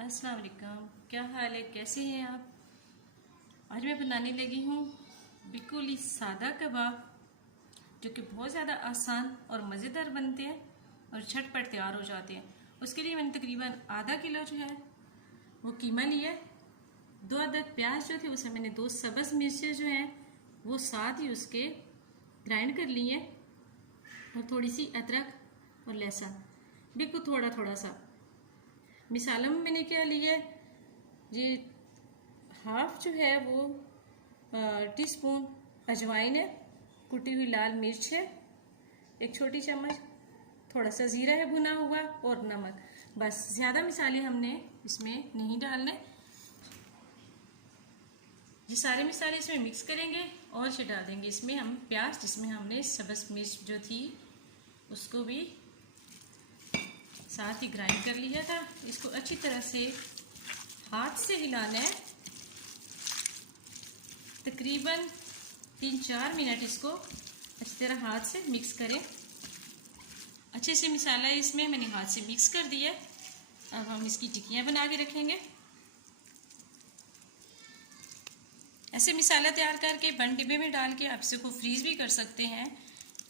अस्सलाम वालेकुम, क्या हाल है, कैसे हैं आप। आज मैं बनाने लगी हूँ बिल्कुल ही सादा कबाब, जो कि बहुत ज़्यादा आसान और मज़ेदार बनते हैं और झटपट तैयार हो जाते हैं। उसके लिए मैंने तकरीबन आधा किलो जो है वो कीमा लिया, 2 अदद प्याज जो थे उसे मैंने 2 सब्ज़ मिर्चें जो हैं वो साथ ही उसके ग्राइंड कर ली हैं, और थोड़ी सी अदरक और लहसुन बिल्कुल थोड़ा थोड़ा सा। मिसाला में मैंने क्या लिया, ये हाफ जो है वो टीस्पून अजवाइन है, कुटी हुई लाल मिर्च है 1 छोटी चम्मच, थोड़ा सा ज़ीरा है भुना हुआ और नमक। बस, ज़्यादा मिसाले हमने इसमें नहीं डालने। ये सारे मिसाले इसमें मिक्स करेंगे और ये डाल देंगे इसमें हम प्याज, जिसमें हमने सब्ज़ मिर्च जो थी उसको भी साथ ही ग्राइंड कर लिया था। इसको अच्छी तरह से हाथ से हिलाना है, तकरीबन 3-4 मिनट इसको अच्छी तरह हाथ से मिक्स करें। अच्छे से मिसाला इसमें मैंने हाथ से मिक्स कर दिया। अब हम इसकी टिक्कियाँ बना के रखेंगे। ऐसे मिसाला तैयार करके बंद डिब्बे में डाल के आप इसको फ्रीज भी कर सकते हैं।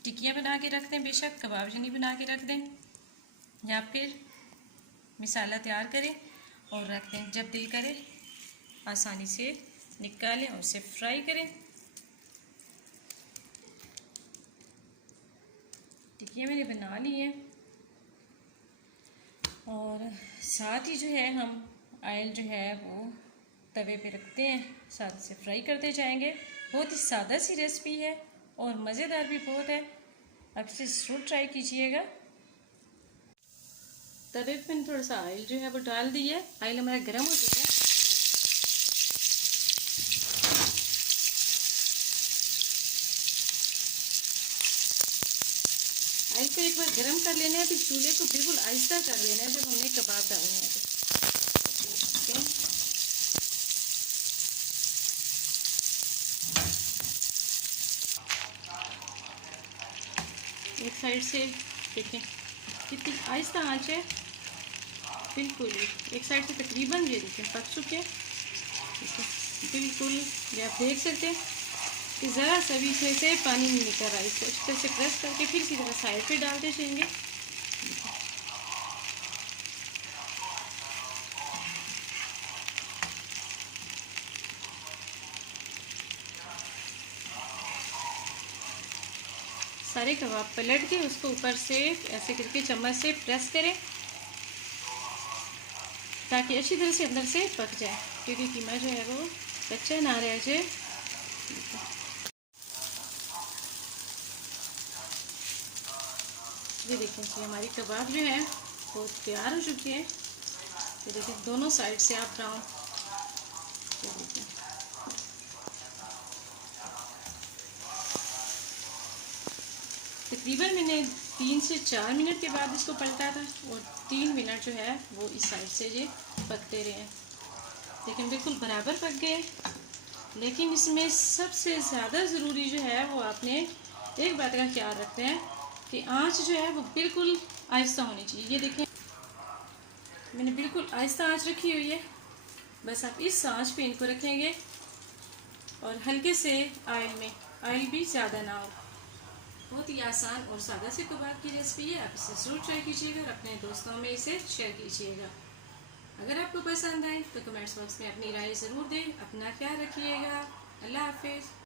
टिक्कियाँ बना के रख दें, बेशक कबाब बना के रख दें, या फिर मिसाला तैयार करें और रख दें। जब दिल करे आसानी से निकालें और उसे फ्राई करें। टिक्कियाँ मैंने बना ली हैं और साथ ही जो है हम ऑयल जो है वो तवे पे रखते हैं, साथ से फ्राई करते जाएंगे। बहुत ही सादा सी रेसिपी है और मज़ेदार भी बहुत है, आप इसे ज़रूर ट्राई कीजिएगा। तवे पे मैंने थोड़ा सा ऑयल जो है वो डाल दिया है। ऑयल हमारा गर्म हो चुका है। ऑयल को एक बार गर्म कर लेना है, फिर चूल्हे को बिल्कुल आहिस्ता कर लेना है जब हमने कबाब डालने हैं तो। एक साइड से देखें कितनी आहिस्ता आंच है, बिल्कुल एक साइड से तकरीबन ये देखें पक चुके हैं। बिल्कुल ये आप देख सकते हैं कि ज़रा सा भी इसमें से पानी नहीं निकल रहा है। इसको अच्छी तरह से प्रेस करके फिर इसी तरह साइड पे डालते जाएंगे। सारे कबाब पलट के उसको ऊपर से ऐसे करके चम्मच से प्रेस करें ताकि अच्छी तरह से अंदर से पक जाए, क्योंकि कीमा जो है वो कच्चा ना रह जाए। ये देखें कि हमारी कबाब जो है वो तैयार हो चुकी है। ये देखें दोनों साइड से आप ब्राउन, ये देखें तकरीबन मैंने 3 से 4 मिनट के बाद इसको पलटा था और 3 मिनट जो है वो इस साइड से ये पकते रहे। लेकिन बिल्कुल बराबर पक गए। लेकिन इसमें सबसे ज़्यादा ज़रूरी जो है वो आपने एक बात का ख्याल रखते हैं कि आंच जो है वो बिल्कुल आहिस्ता होनी चाहिए। ये देखें मैंने बिल्कुल आहिस्ता आंच रखी हुई है। बस आप इस आंच पे इनको रखेंगे और हल्के से ऑयल में, ऑयल भी ज़्यादा ना हो। बहुत ही आसान और सादा से कबाब की रेसिपी है, आप इसे ज़रूर ट्राई कीजिएगा और अपने दोस्तों में इसे शेयर कीजिएगा। अगर आपको पसंद आए तो कमेंट्स बॉक्स में अपनी राय ज़रूर दें। अपना ख्याल रखिएगा। अल्लाह हाफिज़।